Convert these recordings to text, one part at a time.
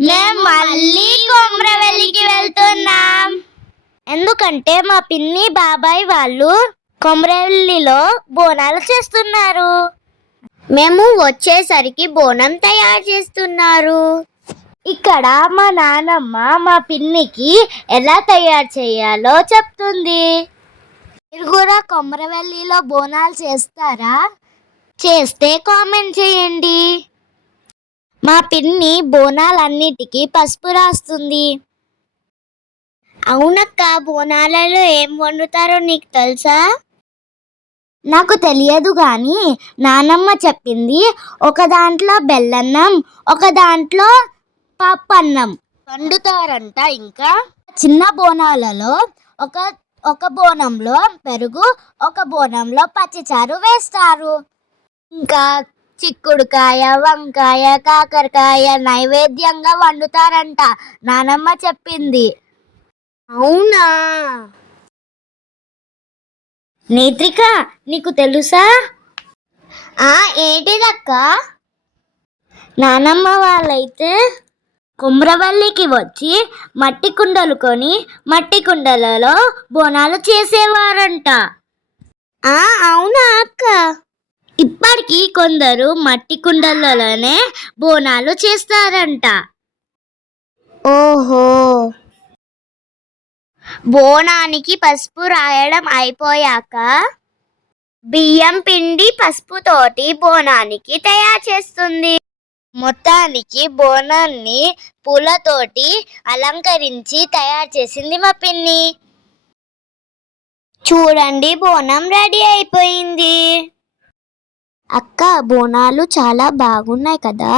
మేము మళ్ళీ కొమ్రవెల్లికి వెళ్తున్నాం. ఎందుకంటే మా పిన్ని బాబాయ్ వాళ్ళు కొమ్రవెల్లిలో బోనాలు చేస్తున్నారు. మేము వచ్చేసరికి బోనం తయారు చేస్తున్నారు. ఇక్కడ మా నానమ్మ మా పిన్నికి ఎలా తయారు చేయాలో చెప్తుంది. మీరు కూడా కొమ్రవెల్లిలో బోనాలు చేస్తారా? చేస్తే కామెంట్ చేయండి. మా పిన్ని బోనాలన్నిటికీ పసుపు రాస్తుంది. అవునక్క, బోనాలలో ఏం వండుతారో నీకు తెలుసా? నాకు తెలియదు కానీ నానమ్మ చెప్పింది. ఒక దాంట్లో బెల్లన్నం, ఒక దాంట్లో పప్పన్నం వండుతారంట. ఇంకా చిన్న బోనాలలో ఒక బోనంలో పెరుగు, ఒక బోనంలో పచ్చిచారు వేస్తారు. ఇంకా చిక్కుడుకాయ, వంకాయ, కాకరకాయ నైవేద్యంగా వండుతారంట. నానమ్మ చెప్పింది. అవునా? నేత్రిక, నీకు తెలుసా? ఏంటిదక్క? నానమ్మ వాళ్ళైతే కొమ్రవెల్లికి వచ్చి మట్టి కుండలు కొని మట్టి కుండలలో బోనాలు చేసేవారంట. అవునా అక్క? ఇప్పటికీ కొందరు మట్టి కుండలలోనే బోనాలు చేస్తారంట. ఓహో. బోనానికి పసుపు రాయడం అయిపోయాక బియ్యం పిండి పసుపుతోటి బోనానికి తయారు చేస్తుంది. మొత్తానికి బోనాన్ని పూలతోటి అలంకరించి తయారు చేసింది మా పిన్ని. చూడండి, బోనం రెడీ అయిపోయింది. అక్క, బోనాలు చాలా బాగున్నాయి కదా?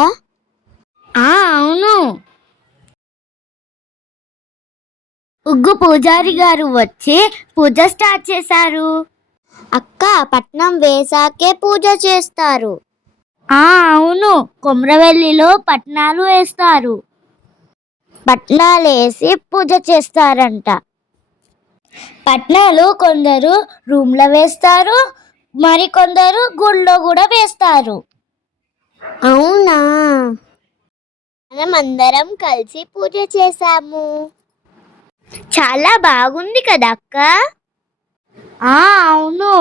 అవును. ఉగ్గు పూజారి గారు వచ్చి పూజ స్టార్ట్ చేశారు. అక్క, పట్నం వేసాకే పూజ చేస్తారు. అవును, కొమ్రవెల్లిలో పట్నాలు వేస్తారు. పట్నాలు వేసి పూజ చేస్తారంట. పట్నాలు కొందరు రూమ్లో వేస్తారు, మరికొందరు గుళ్ళో కూడా వేస్తారు. అవునా? మనమందరం కలిసి పూజ చేశాము. చాలా బాగుంది కదా అక్క? అవును.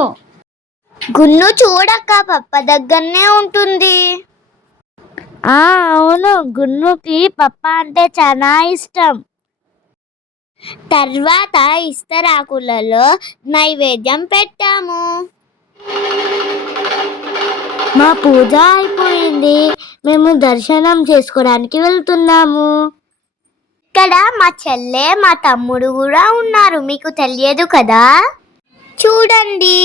గున్ను చూడక్క, పప్ప దగ్గరనే ఉంటుంది. అవును, గున్నుకి పప్ప అంటే చాలా ఇష్టం. తర్వాత ఇస్తరాకులలో నైవేద్యం పెట్టాము. మా పూజ అయిపోయింది. మేము దర్శనం చేసుకోవడానికి వెళ్తున్నాము. ఇక్కడ మా చెల్లె, మా తమ్ముడు కూడా ఉన్నారు. మీకు తెలియదు కదా? చూడండి,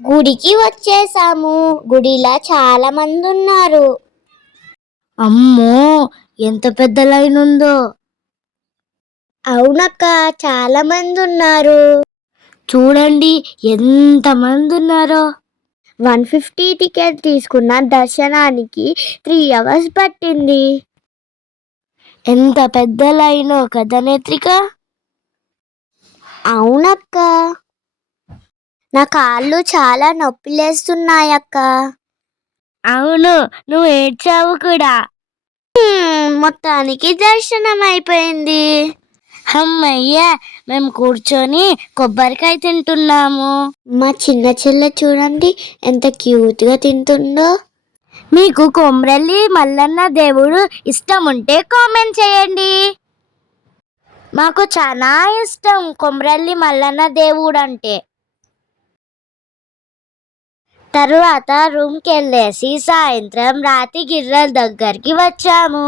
గుడికి వచ్చేసాము. గుడిలో చాలా మంది ఉన్నారు. అమ్మో, ఎంత పెద్ద లైన్ ఉందో. అవునక్క, చాలా మంది ఉన్నారు. చూడండి ఎంత మంది ఉన్నారో. 150 టికెట్ తీసుకున్న దర్శనానికి 3 hours పట్టింది. ఎంత పెద్ద లైనో కదా నేత్రిక? అవునక్క, నా కాళ్ళు చాలా నొప్పిలేస్తున్నాయక్క. అవును, నువ్వు ఏడ్చావు కూడా. మొత్తానికి దర్శనం అయిపోయింది. అమ్మయ్య, మేము కూర్చొని కొబ్బరికాయ తింటున్నాము. మా చిన్న చెల్లె చూడండి ఎంత క్యూట్గా తింటుందో. మీకు కొమ్రవెల్లి మల్లన్న దేవుడు ఇష్టం ఉంటే కామెంట్ చేయండి. మాకు చాలా ఇష్టం కొమ్రవెల్లి మల్లన్న దేవుడు అంటే. తరువాత రూమ్కి వెళ్ళేసి సాయంత్రం రాతి గిర్రల దగ్గరికి వచ్చాము.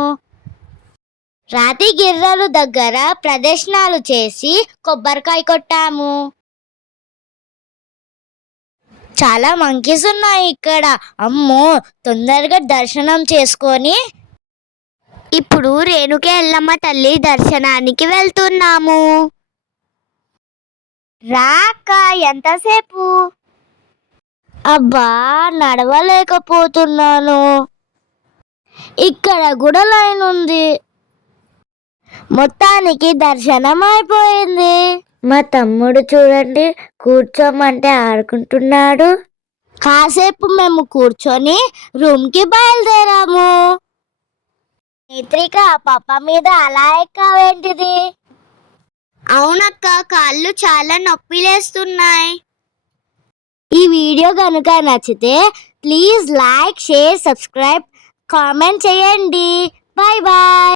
రాతి గిర్రలు దగ్గర ప్రదర్శనలు చేసి కొబ్బరికాయ కొట్టాము. చాలా మంకీస్ ఉన్నాయి ఇక్కడ. అమ్మో, తొందరగా దర్శనం చేసుకొని ఇప్పుడు రేణుక ఎల్లమ్మ తల్లి దర్శనానికి వెళ్తున్నాము. రాక, ఎంతసేపు? అబ్బా, నడవలేకపోతున్నాను. ఇక్కడ కూడా లైన్ ఉంది. మొత్తానికి దర్శనం అయిపోయింది. మా తమ్ముడు చూడండి, కూర్చోమంటే ఆడుకుంటున్నాడు. కాసేపు మేము కూర్చొని రూమ్కి బయలుదేరాము. సావిత్రిక, పప్ప మీద అలా ఎక్కావేంటిది? అవునక్క, కాళ్ళు చాలా నొప్పిలేస్తున్నాయి. ఈ వీడియో కనుక నచ్చితే please like, share, subscribe, comment చేయండి. Bye bye.